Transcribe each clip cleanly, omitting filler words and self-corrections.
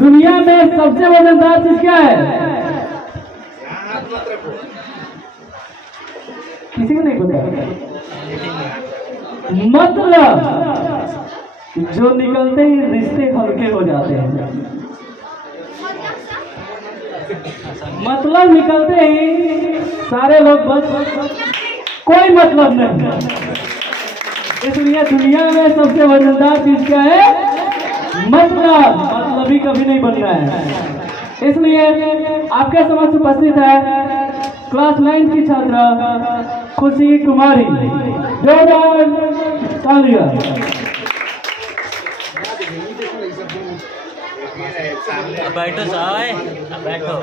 दुनिया में सबसे वजनदार चीज क्या है? किसी को नहीं पता। मतलब जो निकलते ही रिश्ते हल्के हो जाते हैं। मतलब निकलते ही सारे लोग बस कोई मतलब नहीं। इसलिए दुनिया में सबसे वजनदार चीज क्या है? मतलब ही कभी नहीं बनना है। इसलिए आपके समक्ष उपस्थित है क्लास 9 की छात्रा खुशी कुमारी। जोरदार तालियां। बैठो साहब, बैठो।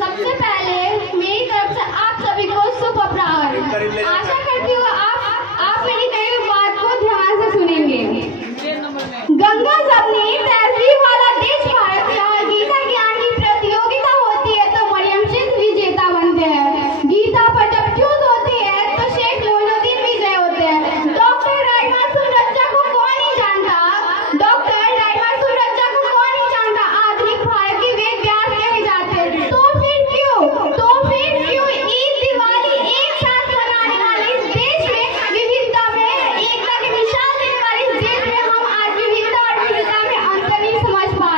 सबसे पहले मेरी तरफ से आप सभी को शुभ अपराह्न। आशा करती हूँ आप मेरी कही हुई बात को ध्यान से सुनेंगे। गंगा जमनी तहजीब वाला देश भारत में और गीता ज्ञान की प्रतियोगिता होती है तो मरियम सिंह विजेता बनते हैं। गीता पर जब क्यूज होती है तो शेख मोइनुद्दीन विजय होते हैं। डॉक्टर राजमाल सुरक्षा को कौन नहीं जानता? डॉक्टर राजमाल सुरक्षा को कौन नहीं जानता? आधुनिक भारत के वेद व्यास कहे जाते हैं। तो फिर क्यों ईद दिवाली एक साथ मनाने वाले इस देश में, विविधता में एकता की मिसाल देने वाले इस देश में हम आज विविधता और विविधता में अंतर नहीं समझ पा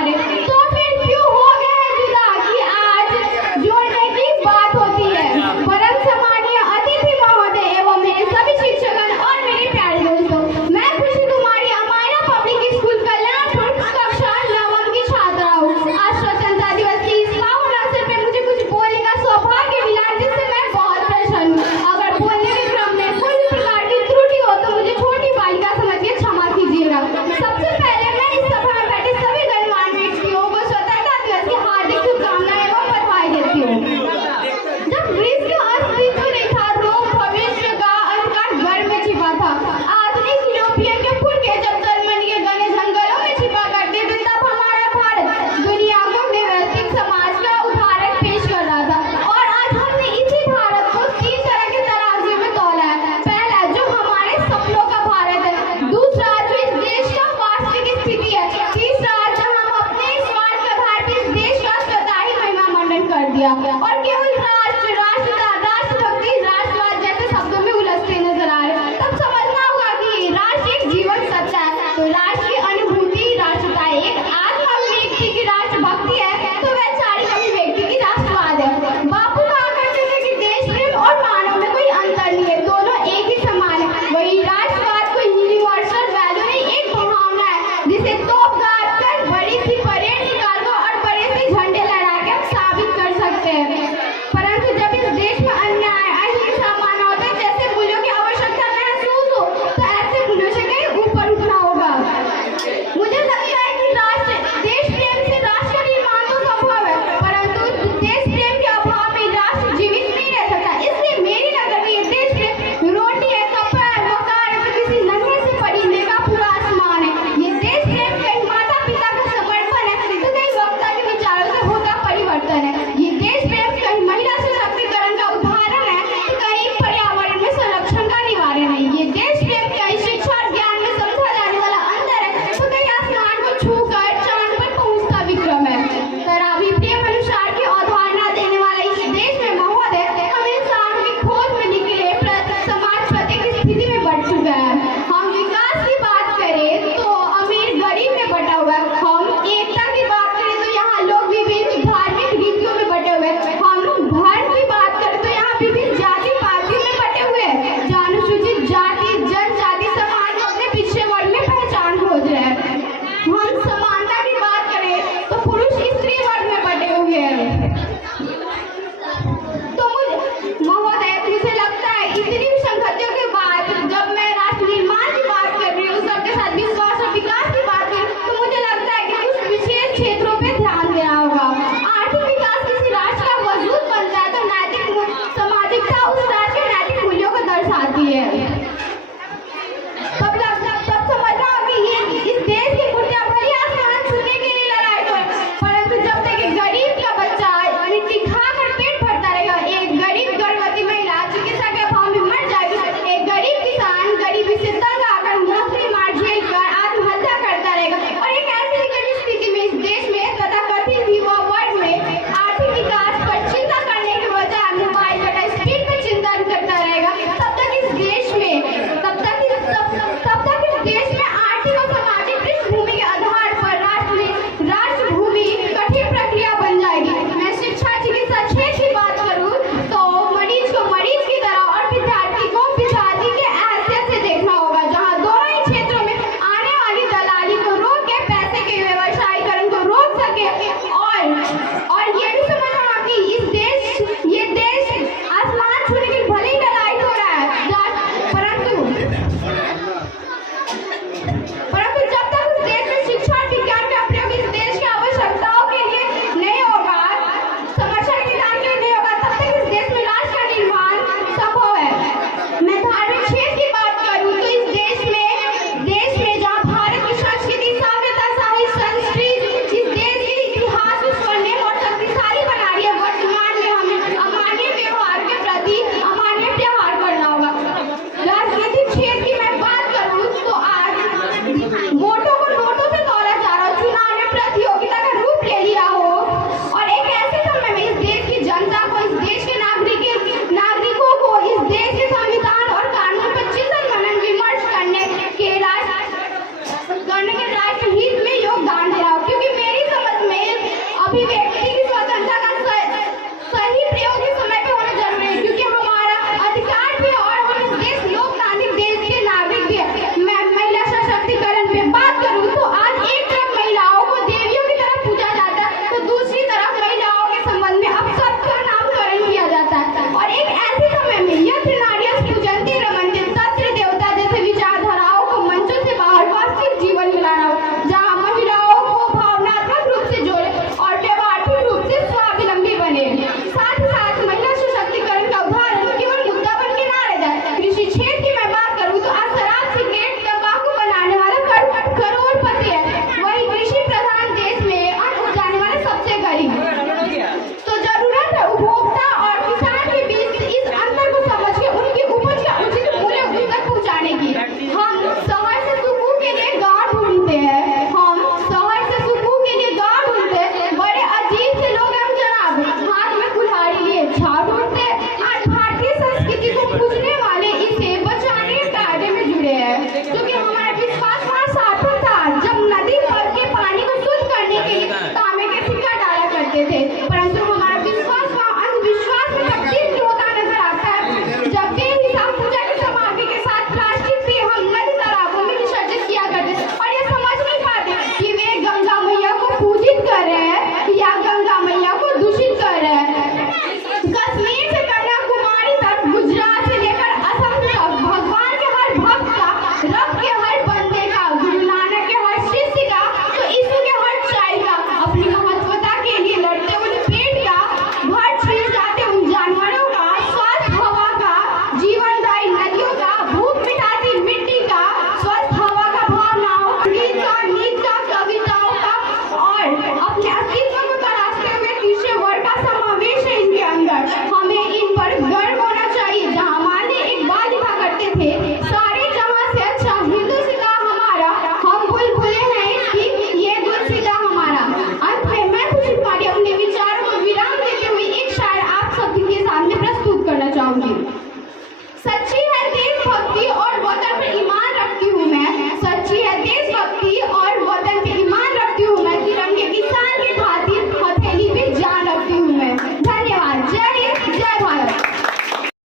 जय भारत।